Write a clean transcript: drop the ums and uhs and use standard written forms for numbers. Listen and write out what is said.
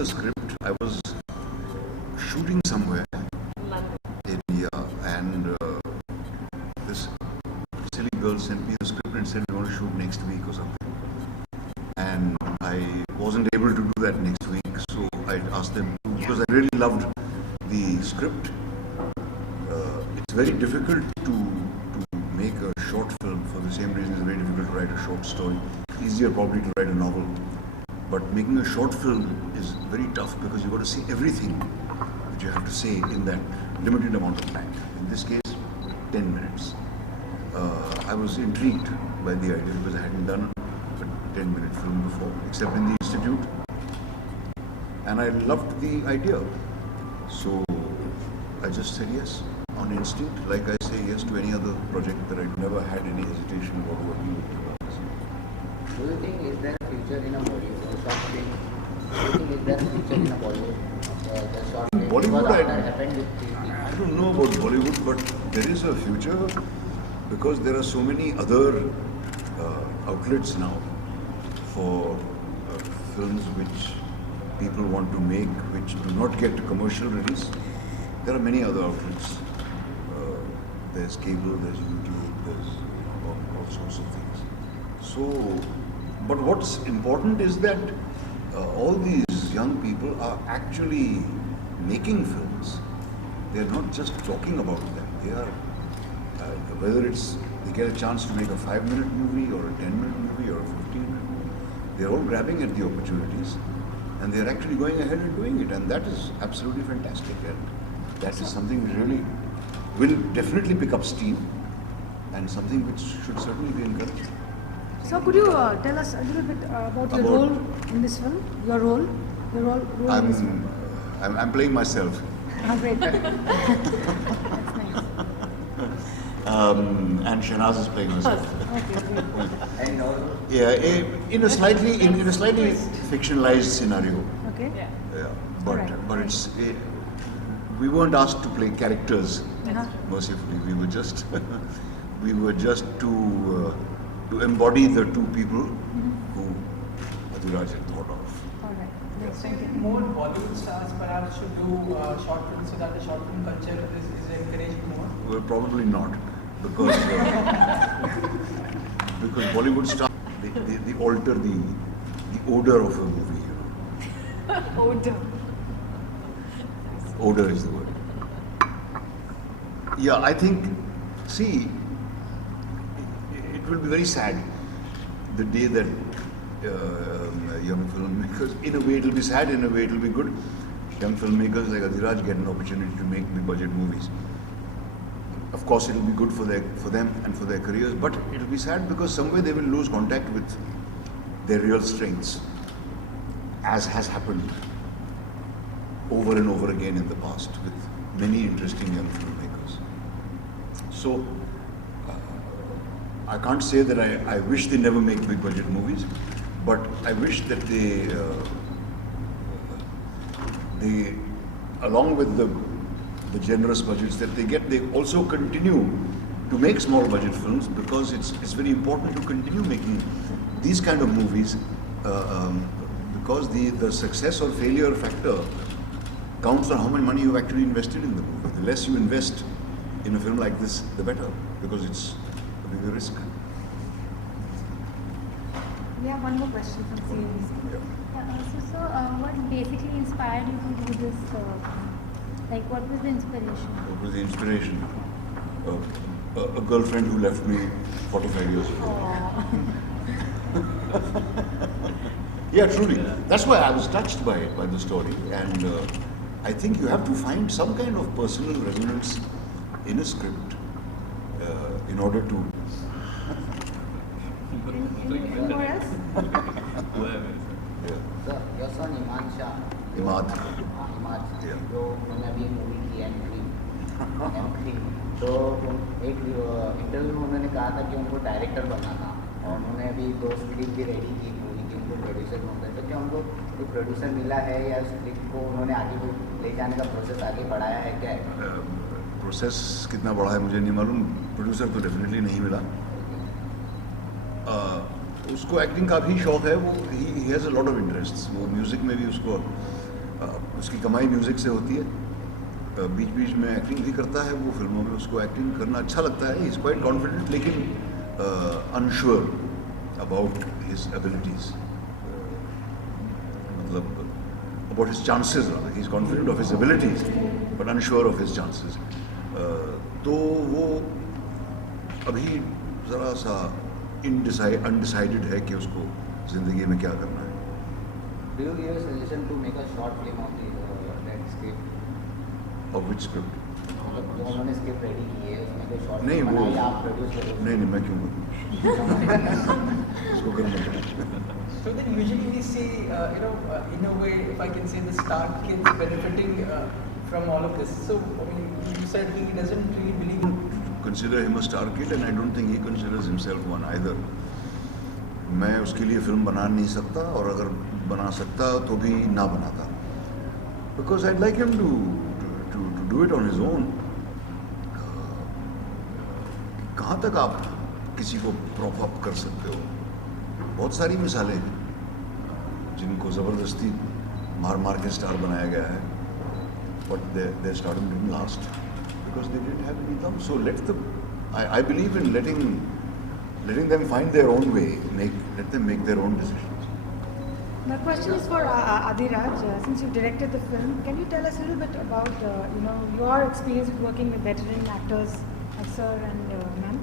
the script, I was shooting somewhere in India, and this silly girl sent me the script and said, "We want to shoot next week or something." And I wasn't able to do that next week, so I asked them to, because I really loved the script. It's very difficult to make a short film. For the same reason, it's very difficult to write a short story. Easier probably to write a novel. But making a short film is very tough because you've got to say everything that you have to say in that limited amount of time. In this case, 10 minutes. I was intrigued by the idea because I hadn't done a 10-minute film before, except in the institute. And I loved the idea. So I just said yes on instinct, like I say yes to any other project that I never had any hesitation about working with. Do you think is there a future in a Bollywood short film? Do you think is there a future in a Bollywood the short film? Bollywood, Happened with I don't know about Bollywood, but there is a future because there are so many other outlets now for films which people want to make, which do not get commercial release. There are many other outlets. There's cable, there's YouTube, there's all sorts of things. So, but what's important is that all these young people are actually making films. They're not just talking about them. They are, whether it's they get a chance to make a 5-minute movie or a 10-minute movie or a 15-minute movie, they're all grabbing at the opportunities and they're actually going ahead and doing it. And that is absolutely fantastic. And that is something which really will definitely pick up steam and something which should certainly be encouraged. So could you tell us a little bit about your role in this film? Your role in this film? I'm playing myself. Oh, great. That's nice. And Shahnaz is playing herself. Okay, great. and also, Yeah, in a slightly fictionalized scenario. Okay. Yeah, but Alright. but it's we weren't asked to play characters. Uh-huh. Mercifully, we were just to embody the two people who Adhiraj had thought of. All right. Yes, So thank you. more Bollywood stars perhaps should do short films so that the short film culture is encouraged more? Well, probably not, because because Bollywood stars they alter the odor of a movie. You know. Odor. Odor is the word. Yeah, I think. See, it will be very sad the day that young filmmakers, in a way it will be sad, in a way it will be good, young filmmakers like Adhiraj get an opportunity to make big budget movies. Of course it will be good for them and for their careers, but it will be sad because somewhere they will lose contact with their real strengths, as has happened over and over again in the past with many interesting young filmmakers. So I can't say that I wish they never make big budget movies, but I wish that they along with the generous budgets that they get, they also continue to make small budget films, because it's very important to continue making these kind of movies because the success or failure factor counts on how much money you've actually invested in the movie. The less you invest in a film like this, the better, because it's a bigger risk. We have one more question from CNBC. So, what basically inspired you to do this? Like, what was the inspiration? What was the inspiration? A girlfriend who left me 45 years ago. Yeah, truly. That's why I was touched by it, by the story. And I think you have to find some kind of personal resonance in a script in order to. Anything more else? Yeah. so your son Iman Shah, Imad. Imad Yeah. तो उन्होंने अभी movie की entry तो एक interview में उन्होंने कहा था कि उनको डायरेक्टर बनना था, और उन्होंने अभी 2 स्क्रिप्ट भी रेडी की मूवी की, उनको प्रोड्यूसर बनता है। तो क्या उनको कोई प्रोड्यूसर मिला है या स्क्रिप्ट को उन्होंने आगे कोई ले जाने का प्रोसेस आगे बढ़ाया है क्या है? प्रोसेस कितना बड़ा है मुझे नहीं मालूम, प्रोड्यूसर तो डेफिनेटली नहीं मिला। उसको एक्टिंग का भी शौक है, वो he has a lot of interest, वो म्यूज़िक में भी उसको उसकी कमाई म्यूज़िक से होती है, बीच बीच में एक्टिंग भी करता है, वो फिल्मों में उसको एक्टिंग करना अच्छा लगता है, इज़ क्वाइट कॉन्फिडेंट लेकिन अनश्योर अबाउट हिज एबिलिटीज़, मतलब about his chances, he is confident of his abilities but unsure of his chances. तो वो अभी ज़रा सा अनडिसाइडेड है कि उसको ज़िंदगी में क्या करना है। Do you give a suggestion to make a short film of the that script? Of which script? मतलब जो उन्होंने स्क्रिप्ट रेडी की है उसमें कोई शॉर्ट नहीं, फिल्म वो- बनाई, आप प्रोड्यूस करो। नहीं मैं क्यों करूँ उसको करना चाहिए। So then usually we see, in a way, if I can say, the star kids benefiting from all of this. So I mean, you said he doesn't really believe. Consider him a star kid and I don't think he considers himself one either. मैं उसके लिए film बना नहीं सकता और अगर बना सकता तो भी ना बनाता, because I like him to do it on his own. कहाँ तक आप किसी को प्रॉप अप कर सकते हो? बहुत सारी मिसालें हैं जिनको ज़बरदस्ती मार मार के स्टार बनाया गया है, but they start didn't last because they didn't have any दम। So let them, I believe in letting them find their own way, let them make their own decisions. My question is for Adiraj. Since you've directed the film, can you tell us a little bit about your experience with working with veteran actors like Sir and Ma'am?